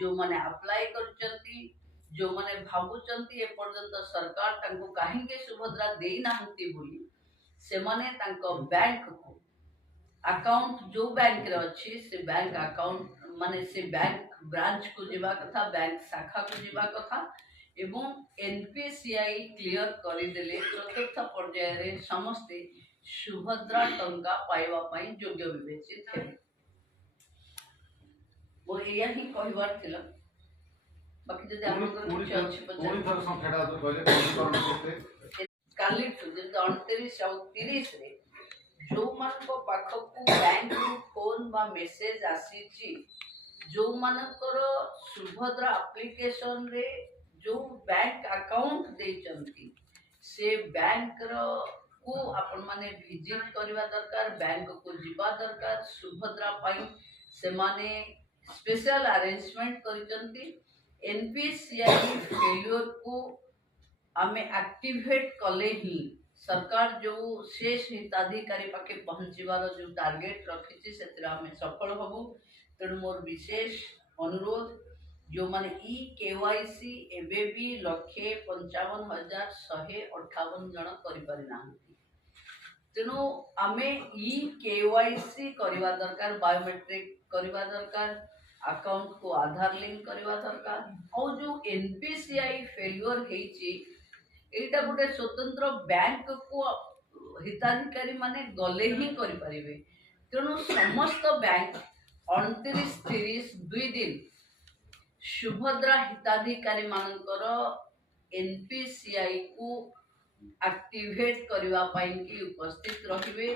जो माने अप्लाई करचंती जो माने भाबुचंती एपर्यंत सरकार तांको काहेंके सुभद्रा देई नाहंती बोली से माने तांको बैंक को अकाउंट जो बैंक रे अछि से बैंक अकाउंट माने से बैंक ब्रांच को जीवा कथा बैंक शाखा को जीवा कथा एवं एनपीसीआई क्लियर करिदेले चतुर्थ पर्याय रे समस्ते सुभद्रा टंका पाइबा पई योग्य विवेचित हेबे मोर एया ही कहबार थिला बाकी जदि आपनकर कुछ अछि पूरी थर संख्याटा तो कहले काली जदि 29 और 30 रे जो मान को पाखकु बैंक रु फोन बा मेसेज आसीची जो मानकर सुभद्रा एप्लिकेशन रे जो बैंक अकाउंट देचंती से बैंक रो को अपन माने विजिट करबा दरकार बैंक को जीवा दरकार सुभद्रा पाई से माने स्पेशल अरेंजमेंट करिचंती एनपीसीआई फेल्योर को आमे एक्टिवेट कले ही सरकार जो शेष हिताधिकारी पाके पहुंचीबार जो टार्गेट रखी से आम सफल हबू तेणु मोर विशेष अनुरोध जो माने ई केवाईसी एबे भी 1,55,158 जन करि पारि नाहंती तेणु आमे ई केवाईसी करवा दरकार बायोमेट्रिक करवा दरकार अकाउंट को आधार लिंक करवा दरकार और जो एनपीसीआई फेल्योर हेची एटा गोटे स्वतंत्र बैंक को हिताधिकारी माने गले ही करि परिबे तेणु समस्त बैंक 29-30 2 दिन सुभद्रा हिताधिकारी मानकर एनपीसीआई को एक्टिवेट करबा पई की उपस्थित रहिबे।